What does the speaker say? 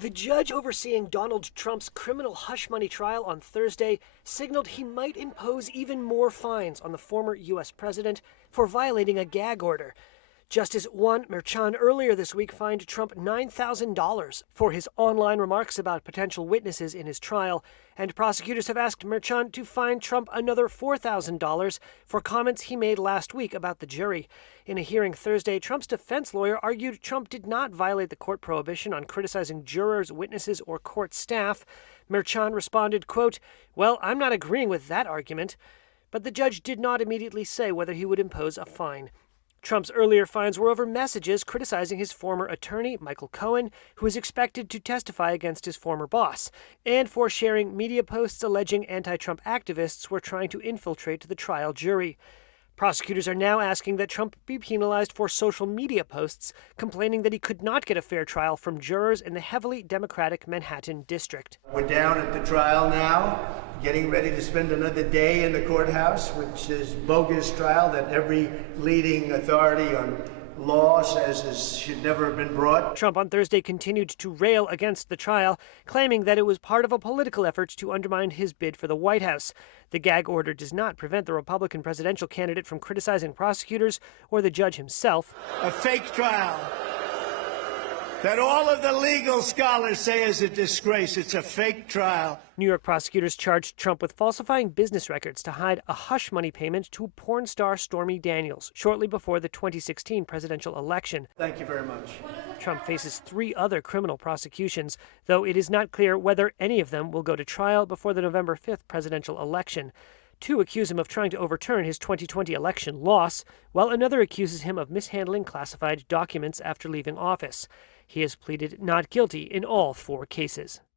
The judge overseeing Donald Trump's criminal hush money trial on Thursday signaled he might impose even more fines on the former U.S. president for violating a gag order. Justice Juan Merchan earlier this week fined Trump $9,000 for his online remarks about potential witnesses in his trial, and prosecutors have asked Merchan to fine Trump another $4,000 for comments he made last week about the jury. In a hearing Thursday, Trump's defense lawyer argued Trump did not violate the court prohibition on criticizing jurors, witnesses, or court staff. Merchan responded, quote, "Well, I'm not agreeing with that argument." But the judge did not immediately say whether he would impose a fine. Trump's earlier fines were over messages criticizing his former attorney, Michael Cohen, who is expected to testify against his former boss, and for sharing media posts alleging anti-Trump activists were trying to infiltrate the trial jury. Prosecutors are now asking that Trump be penalized for social media posts complaining that he could not get a fair trial from jurors in the heavily Democratic Manhattan district. We're down at the trial now, getting ready to spend another day in the courthouse, which is bogus trial that every leading authority on law says should never have been brought. Trump on Thursday continued to rail against the trial, claiming that it was part of a political effort to undermine his bid for the White House. The gag order does not prevent the Republican presidential candidate from criticizing prosecutors or the judge himself. A fake trial that all of the legal scholars say is a disgrace. It's a fake trial. New York prosecutors charged Trump with falsifying business records to hide a hush money payment to porn star Stormy Daniels shortly before the 2016 presidential election. Thank you very much. Trump faces 3 other criminal prosecutions, though it is not clear whether any of them will go to trial before the November 5th presidential election. 2 accuse him of trying to overturn his 2020 election loss, while another accuses him of mishandling classified documents after leaving office. He has pleaded not guilty in all 4 cases.